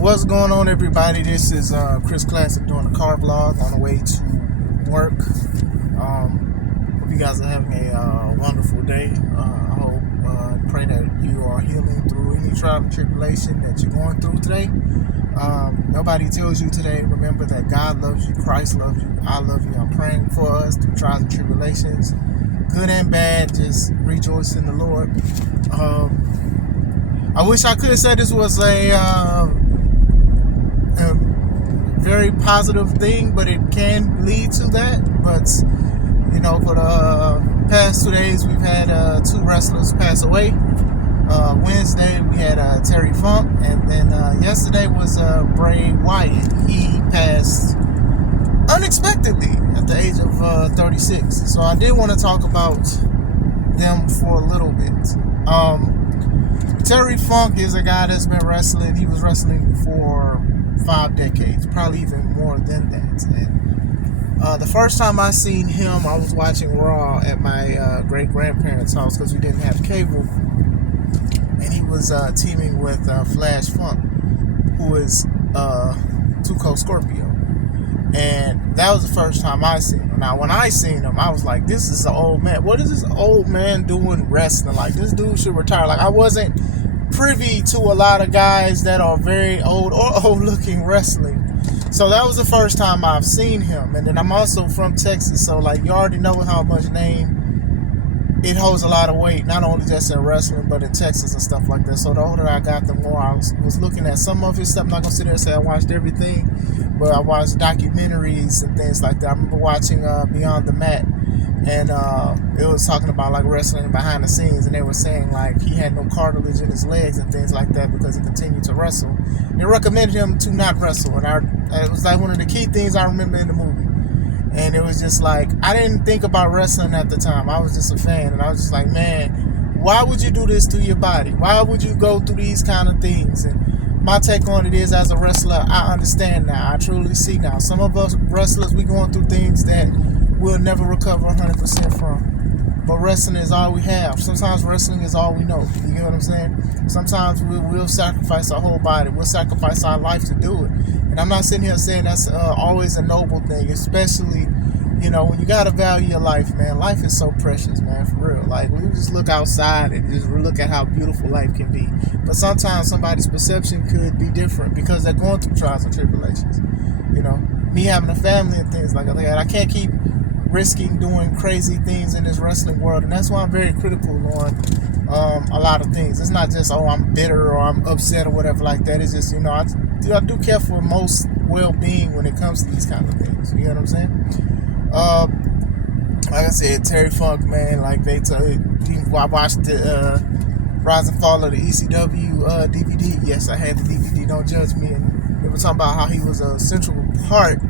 What's going on, everybody? This is Chris Classic doing a car vlog on the way to work. Hope you guys are having a wonderful day. I hope pray that you are healing through any trial and tribulation that you're going through today. Nobody tells you today, remember that God loves you, Christ loves you, I love you. I'm praying for us through trials and tribulations, good and bad. Just rejoice in the Lord. I wish I could say this was a very positive thing, but it can lead to that. But you know, for the past 2 days, we've had two wrestlers pass away. Wednesday we had Terry Funk, and then yesterday was Bray Wyatt. He passed unexpectedly at the age of 36. So I did want to talk about them for a little bit. Terry Funk is a guy that's been wrestling. He was wrestling for 5 decades, probably even more than that. And the first time I seen him, I was watching Raw at my great-grandparents' house because we didn't have cable. And he was teaming with Flash Funk, who is Two Coast Scorpio. And that was the first time I seen him. Now, when I seen him, I was like, this is an old man. What is this old man doing wrestling? Like, this dude should retire. Like, I wasn't privy to a lot of guys that are very old or old-looking wrestling. So that was the first time I've seen him. And then I'm also from Texas, so, like, you already know how much name it holds a lot of weight, not only just in wrestling, but in Texas and stuff like that. So the older I got, the more I was looking at some of his stuff. I'm not going to sit there and say I watched everything, but I watched documentaries and things like that. I remember watching Beyond the Mat, and it was talking about, like, wrestling behind the scenes, and they were saying, like, he had no cartilage in his legs and things like that because he continued to wrestle. They recommended him to not wrestle, and it was like one of the key things I remember in the movie. And it was just like, I didn't think about wrestling at the time. I was just a fan. And I was just like, man, why would you do this to your body? Why would you go through these kind of things? And my take on it is, as a wrestler, I understand now. I truly see now. Some of us wrestlers, we going through things that we'll never recover 100% from. But wrestling is all we have. Sometimes wrestling is all we know. You get what I'm saying? Sometimes we'll sacrifice our whole body. We'll sacrifice our life to do it. And I'm not sitting here saying that's always a noble thing, especially, you know, when you got to value your life, man. Life is so precious, man, for real. Like, we just look outside and just look at how beautiful life can be. But sometimes somebody's perception could be different because they're going through trials and tribulations. You know, me having a family and things like that, I can't keep risking doing crazy things in this wrestling world. And that's why I'm very critical on a lot of things. It's not just, oh, I'm bitter or I'm upset or whatever like that. It's just, you know, I do care for most well-being when it comes to these kind of things. You know what I'm saying? Like I said, Terry Funk, man, like I watched the Rise and Fall of the ECW DVD. Yes, I had the DVD, don't judge me. And they were talking about how he was a central part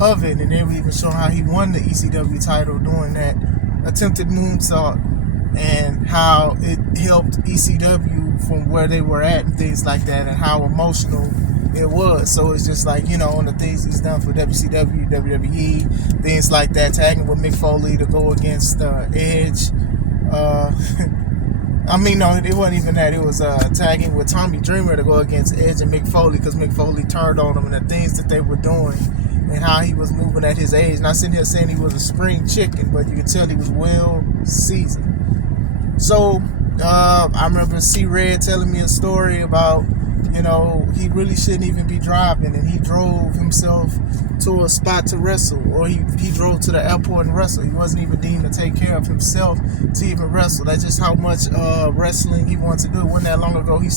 of it, and they were even showing how he won the ECW title doing that attempted moonsault, and how it helped ECW from where they were at and things like that, and how emotional it was. So it's just like, you know, on the things he's done for WCW, WWE, things like that, tagging with Mick Foley to go against Edge. I mean, no, it wasn't even that. It was tagging with Tommy Dreamer to go against Edge and Mick Foley because Mick Foley turned on him, and the things that they were doing and how he was moving at his age. Not sitting here saying he was a spring chicken, but you could tell he was well seasoned. So I remember C-Red telling me a story about, you know, he really shouldn't even be driving, and he drove himself to a spot to wrestle, or he drove to the airport and wrestled. He wasn't even deemed to take care of himself to even wrestle. That's just how much wrestling he wanted to do. It wasn't that long ago he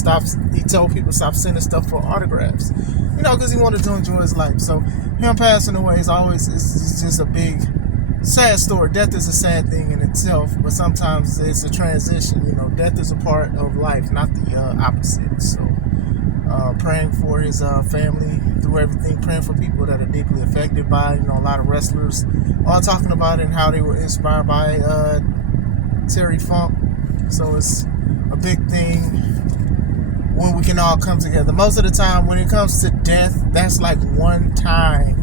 told people stop sending stuff for autographs, you know, because he wanted to enjoy his life. So him passing away is always, it's just a big sad story. Death is a sad thing in itself, but sometimes it's a transition. You know, death is a part of life, not the opposite. So praying for his family through everything, praying for people that are deeply affected by, you know, a lot of wrestlers all talking about it and how they were inspired by Terry Funk. So it's a big thing when we can all come together. Most of the time when it comes to death, that's like one time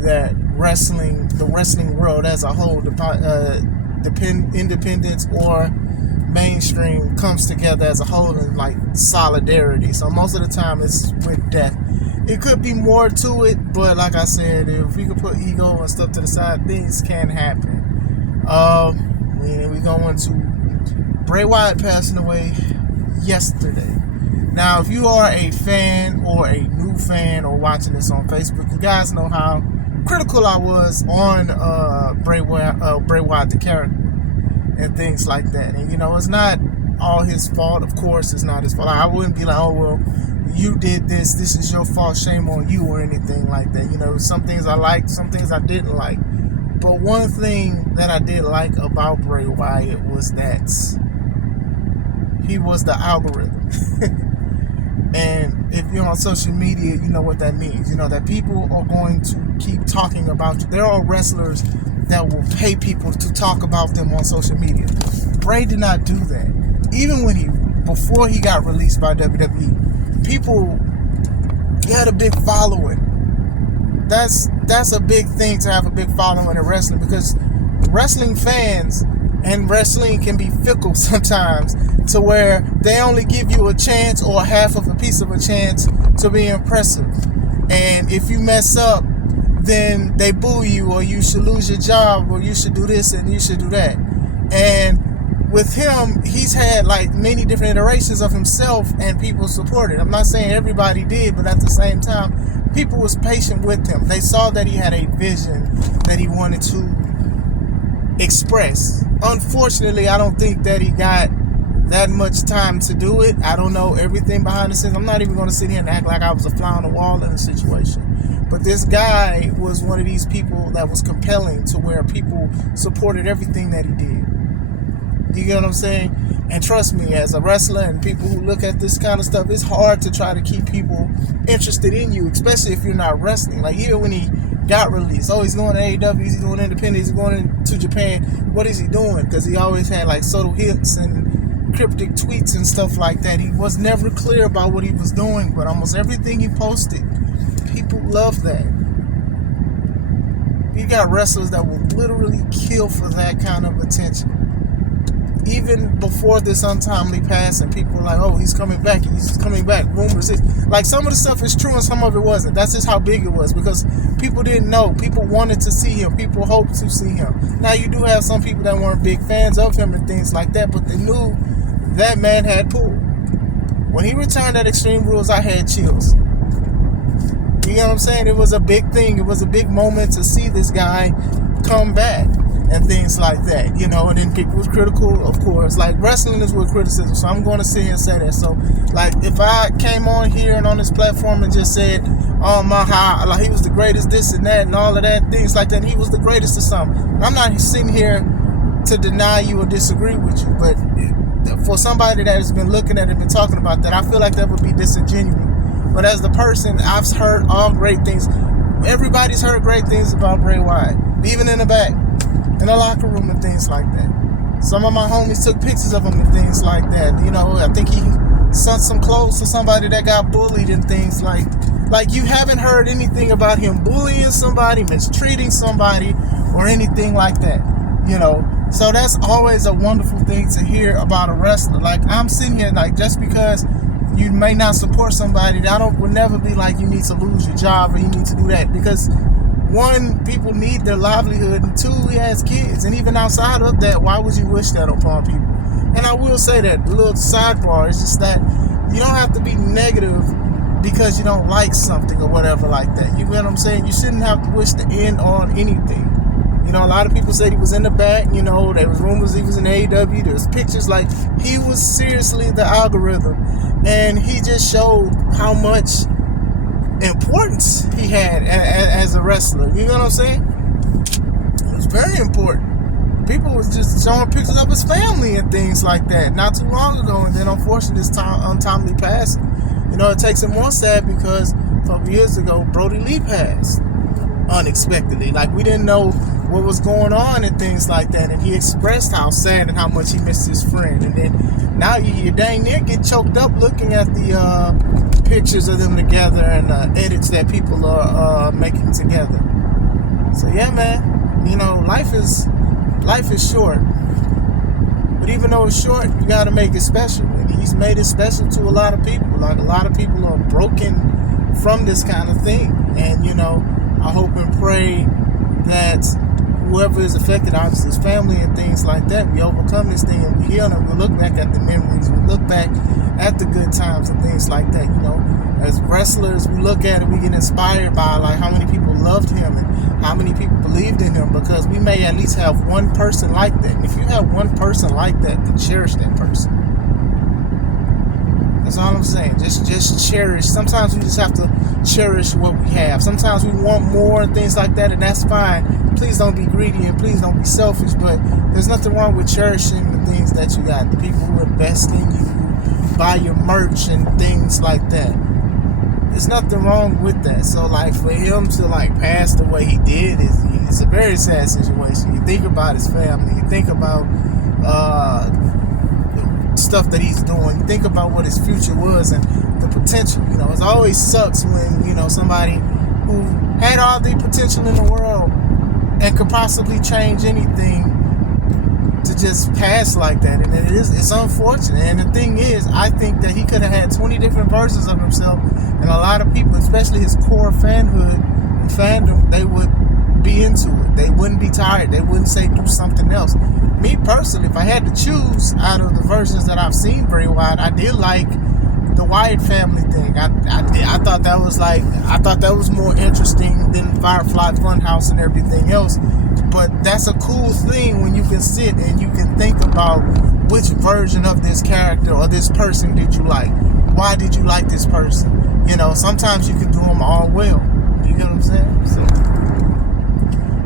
that the wrestling world as a whole, independence or mainstream, comes together as a whole in like solidarity. So most of the time it's with death. it could be more to it, but like I said, if we could put ego and stuff to the side, things can happen. We going to Bray Wyatt passing away yesterday. Now, if you are a fan or a new fan or watching this on Facebook, you guys know how critical I was on Bray Wyatt, the character, and things like that. And it's not all his fault. Of course, it's not his fault. I wouldn't be like, oh well, you did this. This is your fault. Shame on you, or anything like that. Some things I liked, some things I didn't like. But one thing that I did like about Bray Wyatt was that he was the algorithm. And if you're on social media, you know what that means. That people are going to keep talking about you. There are wrestlers that will pay people to talk about them on social media. Bray did not do that. Even before he got released by WWE, he had a big following. That's a big thing, to have a big following in wrestling, because wrestling fans and wrestling can be fickle sometimes, to where they only give you a chance or half of a piece of a chance to be impressive. And if you mess up, then they boo you, or you should lose your job, or you should do this and you should do that. And with him, he's had like many different iterations of himself, and people supported. I'm not saying everybody did, but at the same time, people was patient with him. They saw that he had a vision that he wanted to express. Unfortunately, I don't think that he got that much time to do it. I don't know everything behind the scenes. I'm not even going to sit here and act like I was a fly on the wall in the situation. But this guy was one of these people that was compelling, to where people supported everything that he did. You get what I'm saying? And trust me, as a wrestler and people who look at this kind of stuff, it's hard to try to keep people interested in you, especially if you're not wrestling. Like, even when he got released, he's going to AEW, he's doing independent, he's going to Japan. What is he doing? Because he always had like subtle hints and cryptic tweets and stuff like that. He was never clear about what he was doing, but almost everything he posted, people love that. You got wrestlers that will literally kill for that kind of attention. Even before this untimely passing, people were like, oh, he's coming back, rumors. Like, some of the stuff is true and some of it wasn't. That's just how big it was, because people didn't know. People wanted to see him. People hoped to see him. Now, you do have some people that weren't big fans of him and things like that, but they knew that man had pull. When he returned at Extreme Rules, I had chills. You know what I'm saying? It was a big thing. It was a big moment to see this guy come back and things like that, and then people was critical, of course. Like, wrestling is with criticism, so I'm going to sit here and say that. So, like, if I came on here and on this platform and just said, like, he was the greatest, this and that and all of that, things like that, he was the greatest or something, I'm not sitting here to deny you or disagree with you, but for somebody that has been looking at it and been talking about that, I feel like that would be disingenuous. But as the person, I've heard all great things. Everybody's heard great things about Bray Wyatt, even in the back, in the locker room and things like that. Some of my homies took pictures of him and things like that. I think he sent some clothes to somebody that got bullied and things like you haven't heard anything about him bullying somebody, mistreating somebody, or anything like that. So that's always a wonderful thing to hear about a wrestler. Like, I'm sitting here, like, just because you may not support somebody, would never be like you need to lose your job or you need to do that, because one, people need their livelihood, and two, he has kids. And even outside of that, why would you wish that upon people? And I will say that, a little sidebar, is just that you don't have to be negative because you don't like something or whatever like that. You get what I'm saying? You shouldn't have to wish the end on anything. A lot of people said he was in the back. There was rumors he was in AEW. There's pictures. Like, he was seriously the algorithm. And he just showed how much importance he had as a wrestler. You know what I'm saying? It was very important. People was just showing pictures of his family and things like that not too long ago. And then, unfortunately, this untimely passing. It takes it more sad because a couple years ago, Brody Lee passed unexpectedly. Like, we didn't know what was going on and things like that, and he expressed how sad and how much he missed his friend. And then now you dang near get choked up looking at the pictures of them together and edits that people are making together. So yeah, man, life is short, but even though it's short, you got to make it special. And he's made it special to a lot of people. Like, a lot of people are broken from this kind of thing. And, I hope and pray that whoever is affected, obviously his family and things like that, we overcome this thing and we heal, and we look back at the memories, we look back at the good times and things like that. As wrestlers, we look at it, we get inspired by like how many people loved him and how many people believed in him, because we may at least have one person like that. And if you have one person like that, then cherish that person. That's all I'm saying. Just cherish. Sometimes we just have to cherish what we have. Sometimes we want more and things like that, and that's fine. Please don't be greedy and please don't be selfish, but there's nothing wrong with cherishing the things that you got. The people who invest in you, who buy your merch and things like that. There's nothing wrong with that. So like for him to like pass the way he did, it's a very sad situation. You think about his family, you think about stuff that he's doing, you think about what his future was and the potential. It always sucks when somebody who had all the potential in the world and could possibly change anything to just pass like that. And it's unfortunate. And the thing is, I think that he could have had 20 different versions of himself, and a lot of people, especially his core fanhood and fandom, they would be into it. They wouldn't be tired. They wouldn't say do something else. Me personally, if I had to choose out of the versions that I've seen Bray Wyatt, I did like the Wyatt family thing. I thought that was more interesting than Firefly Funhouse and everything else. But that's a cool thing when you can sit and you can think about which version of this character or this person did you like. Why did you like this person? Sometimes you can do them all well. You get what I'm saying? So,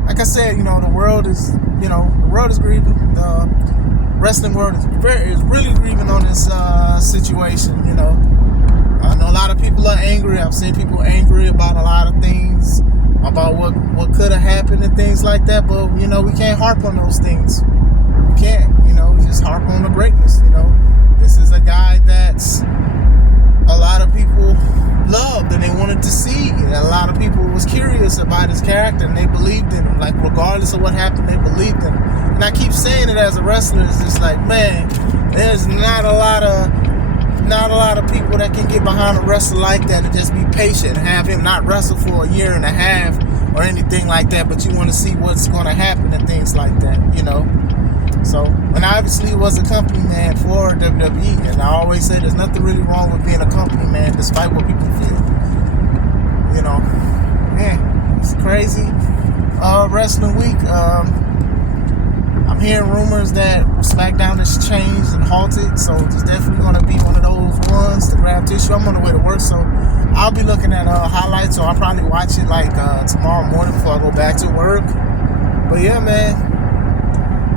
like I said, the world is grieving. The wrestling world is really grieving on this situation. I know a lot of people are angry. I've seen people angry about a lot of things, about what could have happened and things like that. But we can't harp on those things. We can't. We just harp on the greatness. This is a guy that's a lot of people loved and they wanted to see. And a lot of people was curious about his character and they believed in him. Like regardless of what happened, they believed in him. And I keep saying it as a wrestler. It's just like, man, there's not a lot of people that can get behind a wrestler like that and just be patient and have him not wrestle for a year and a half or anything like that. But you want to see what's going to happen and things like that. So, and obviously was a company man for WWE, and I always say there's nothing really wrong with being a company man, despite what people feel. Man, it's crazy. Wrestling week. I'm hearing rumors that SmackDown has changed and halted, so it's definitely going to be one of those ones to grab tissue. I'm on the way to work, so I'll be looking at highlights, so I'll probably watch it like tomorrow morning before I go back to work. But yeah, man.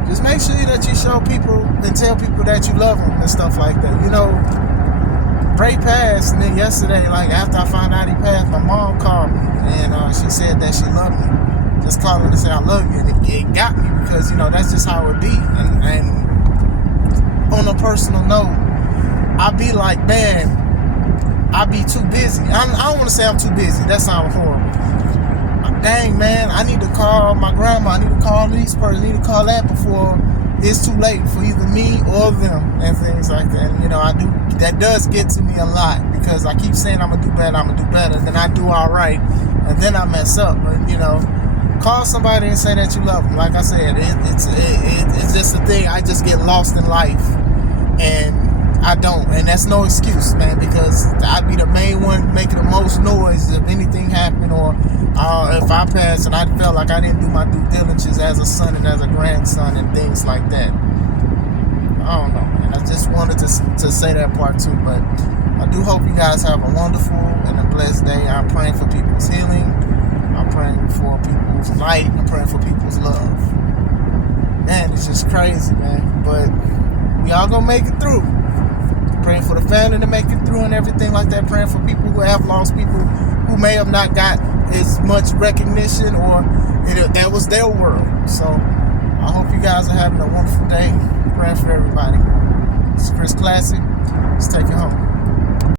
Just make sure that you show people and tell people that you love them and stuff like that. Bray passed, and then yesterday, like after I found out he passed, my mom called me and she said that she loved me. Just calling to say I love you, and it got me because that's just how it be. And on a personal note, I be like, man, I be too busy. I don't want to say I'm too busy. That sounds horrible. Dang, man, I need to call my grandma. I need to call these person. I need to call that before it's too late for either me or them and things like that. And, that does get to me a lot because I keep saying I'm going to do better. Then I do all right. And then I mess up. But, call somebody and say that you love them. Like I said, it's just a thing. I just get lost in life. And I don't, and that's no excuse, man, because I'd be the main one making the most noise if anything happened, or if I passed and I felt like I didn't do my due diligence as a son and as a grandson and things like that. I don't know, man. I just wanted to say that part too, but I do hope you guys have a wonderful and a blessed day. I'm praying for people's healing. I'm praying for people's light. I'm praying for people's love. Man, it's just crazy, man, but we all gonna make it through. Praying for the family to make it through and everything like that. Praying for people who have lost, people who may have not got as much recognition or that was their world. So I hope you guys are having a wonderful day. Praying for everybody. It's Chris Classic. Let's take it home.